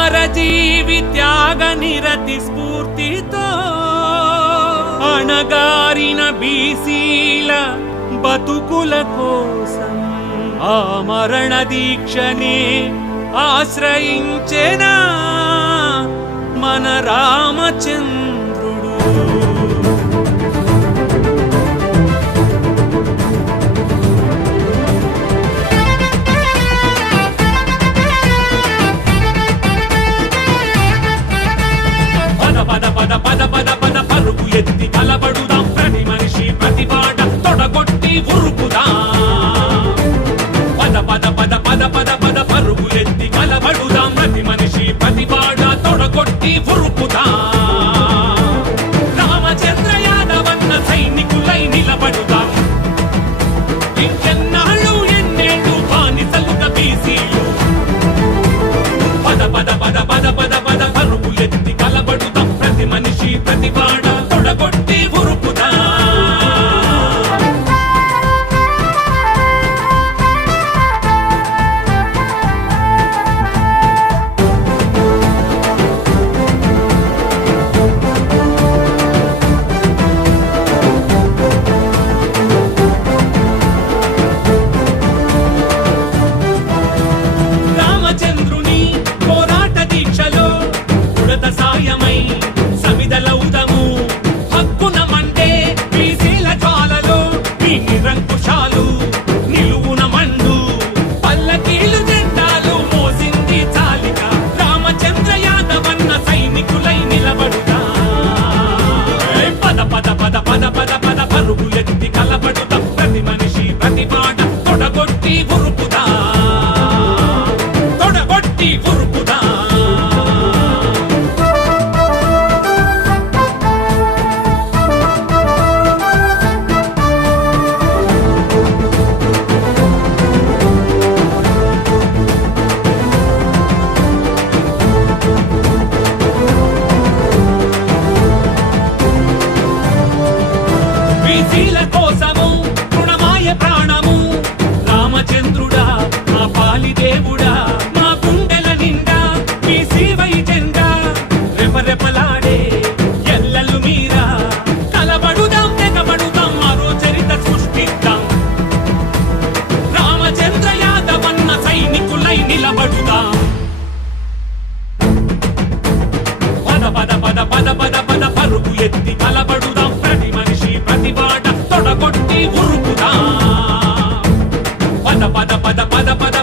అమరజీవి త్యాగ నిరతి స్ఫూర్తితో అణగారిన బీసీల బతుకుల కోసం ఆ మరణ దీక్షనే ఆశ్రయించెనా మన రామచంద్రుడు. పద పద పద పద పద పరుగు ఎత్తి కలబడుదాం, ప్రతి మనిషి ప్రతి పాట తొడగొట్టి ఉరుకుదాం. పద పద పద పద పద పద పరుగు ఎత్తి కలబడుదాం, ప్రతి మనిషి ప్రతి పాట తొడగొట్టి ఉరుకుదాం. రామచంద్ర యాదవన్న సైనికులై నిలబడుదాం. ఇంకెన్నాళ్ళు ఎన్నేళ్ళు బానిసలుగా బీసీలు. పద పద పద పద పద పద పరుగు ఎత్తి కలబడుదాం, ప్రతి మనిషి ప్రతి పాట తొడగొట్టి ఉరుకుదాం. రామచంద్రుని పోరాట దీక్షలో ఉడత సాయమై సమిదలౌదము. హక్కున మండే బీసీల జ్వాలలో మీ నిరంకుశాలు నిలువున మండు. పల్లకీలు జెండాలు మోసింది చాలిక, రామచంద్ర యాదవన్న సైనికులై నిలబడుదా. పద పద పద పద పద పద పరుగు ఎత్తి కలబడుదాం, ప్రతి మనిషి ప్రతి పాట తొడగొట్టి ఉరుకుదా, తొడగొట్టి ఉరుకుదా. బీసీల కోసము రుణమాయ ప్రాణము, రామచంద్రుడా మా పాలి దేవుడా. మా గుండెల నిండా బీసీ వై జెండా రెపరెపలాడే ఎల్లలు మీరా. కలబడుదాం తెగబడుదాం, మరో చరిత సృష్టిద్దాం. రామచంద్ర యాదవన్న సైనికులై నిలబడుదాం. పద పద పద పద పద పద పరుగు ఎత్తి కలబడుదాం, ప్రతి మనిషి ప్రతి పాట తొడగొట్టి ఉరుకుదాం. పద పద పద పద పద